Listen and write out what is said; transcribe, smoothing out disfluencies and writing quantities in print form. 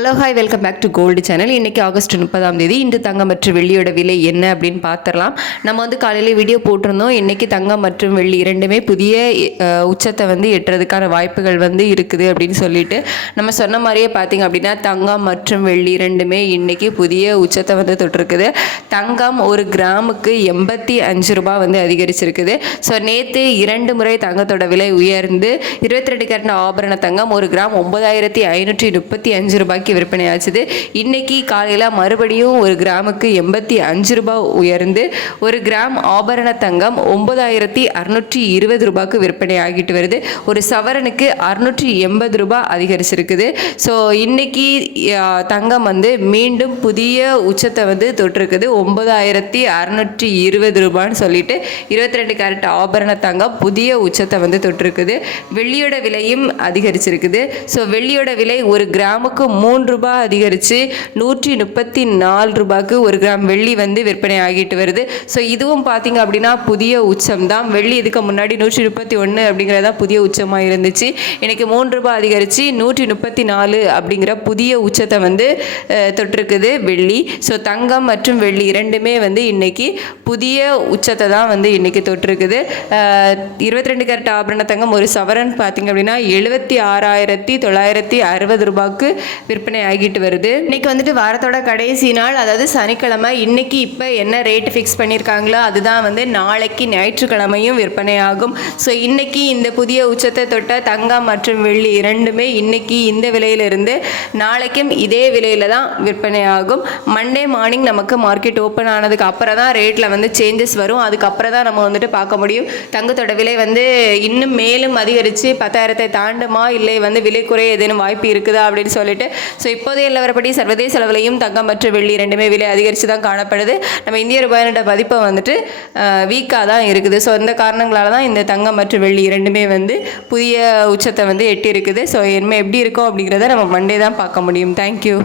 Hello hi welcome back to gold channel. இன்றைக்கி August 30 இன்று தங்கம் மற்றும் வெள்ளியோட விலை என்ன அப்படின்னு பார்த்துடலாம். நம்ம வந்து காலையில் வீடியோ போட்டிருந்தோம். இன்றைக்கி தங்கம் மற்றும் வெள்ளி இரண்டுமே புதிய உச்சத்தை வந்து எட்டுறதுக்கான வாய்ப்புகள் வந்து இருக்குது அப்படின்னு சொல்லிட்டு நம்ம சொன்ன மாதிரியே பார்த்திங்க அப்படின்னா தங்கம் மற்றும் வெள்ளி இரண்டுமே இன்றைக்கி புதிய உச்சத்தை வந்து தொட்டிருக்குது. தங்கம் ஒரு கிராமுக்கு 85 ரூபாய் வந்து அதிகரிச்சிருக்குது. ஸோ நேற்று 2 முறை தங்கத்தோட விலை உயர்ந்து 22 கேரட் ஆபரண தங்கம் ஒரு கிராம் 9535 ரூபாய்க்கு விற்பனையாச்சுது. இன்னைக்கு காலையில் மறுபடியும் ஒரு கிராமுக்கு 85 ரூபாய் உயர்ந்து ஒரு கிராம் ஆபரண தங்கம் 9620 ரூபாய்க்கு விற்பனை ஆகிட்டு வருது. ஒரு சவரனுக்கு 680 ரூபாய் அதிகரிச்சிருக்குது. ஸோ இன்னைக்கு தங்கம் வந்து மீண்டும் புதிய உச்சத்தை வந்து தொட்டிருக்குது. 9620 ரூபான்னு சொல்லிட்டு 22 கேரட் ஆபரண தங்கம் புதிய உச்சத்தை வந்து தொட்டிருக்குது. வெள்ளியோட விலையும் அதிகரிச்சிருக்குது. ஸோ வெள்ளியோட விலை ஒரு கிராமுக்கு 3 ரூபாய் அதிகரித்து 134 ரூபாய்க்கு ஒரு கிராம் வெள்ளி வந்து விற்பனை ஆகிட்டு வருது. ஸோ இதுவும் பார்த்தீங்க அப்படின்னா புதிய உச்சம் தான். வெள்ளி இதுக்கு முன்னாடி 131 அப்படிங்கிறதா புதிய உச்சமாக இருந்துச்சு. இன்றைக்கி 3 ரூபாய் அதிகரித்து 134 அப்படிங்கிற புதிய உச்சத்தை வந்து தொட்டிருக்குது வெள்ளி. ஸோ தங்கம் மற்றும் வெள்ளி இரண்டுமே வந்து இன்றைக்கி புதிய உச்சத்தை தான் வந்து இன்றைக்கி தொட்டிருக்குது. 22 கேரட் ஆபரண தங்கம் ஒரு சவரன் பார்த்திங்க அப்படின்னா 76,960 ரூபாய்க்கு விற்பனை ஆகிட்டு வருது. இன்னைக்கு வந்துட்டு வாரத்தோட கடைசி நாள், அதாவது சனிக்கிழமை. இன்னைக்கு இப்போ என்ன ரேட் ஃபிக்ஸ் பண்ணியிருக்காங்களோ அதுதான் வந்து நாளைக்கு ஞாயிற்றுக்கிழமையும் விற்பனை ஆகும். ஸோ இன்னைக்கு இந்த புதிய உச்சத்தை தொட்ட தங்கம் மற்றும் வெள்ளி இரண்டுமே இன்னைக்கு இந்த விலையிலிருந்து நாளைக்கும் இதே விலையில தான் விற்பனை ஆகும். மண்டே மார்னிங் நமக்கு மார்க்கெட் ஓப்பன் ஆனதுக்கு அப்புறம் தான் ரேட்டில் வந்து சேஞ்சஸ் வரும். அதுக்கப்புறம் தான் நம்ம வந்துட்டு பார்க்க முடியும் தங்கத்தோட விலை வந்து இன்னும் மேலும் அதிகரித்து 10,000 தாண்டுமா இல்லை வந்து விலை குறைய ஏதேனும் வாய்ப்பு இருக்குதா அப்படின்னு சொல்லிட்டு. ஸோ இப்போதைய நிலவரப்படி சர்வதேச அளவிலையும் தங்கம் மற்றும் வெள்ளி ரெண்டுமே விலை அதிகரித்து தான் காணப்படுது. நம்ம இந்திய ரூபாயோட மதிப்பை வந்துட்டு வீக்காக தான் இருக்குது. ஸோ இந்த காரணங்களால தான் இந்த தங்கம் மற்றும் வெள்ளி இரண்டுமே வந்து புதிய உச்சத்தை வந்து எட்டி இருக்குது. ஸோ இனிமேல் எப்படி இருக்கும் அப்படிங்கிறத நம்ம மண்டே தான் பார்க்க முடியும். தேங்க்யூ.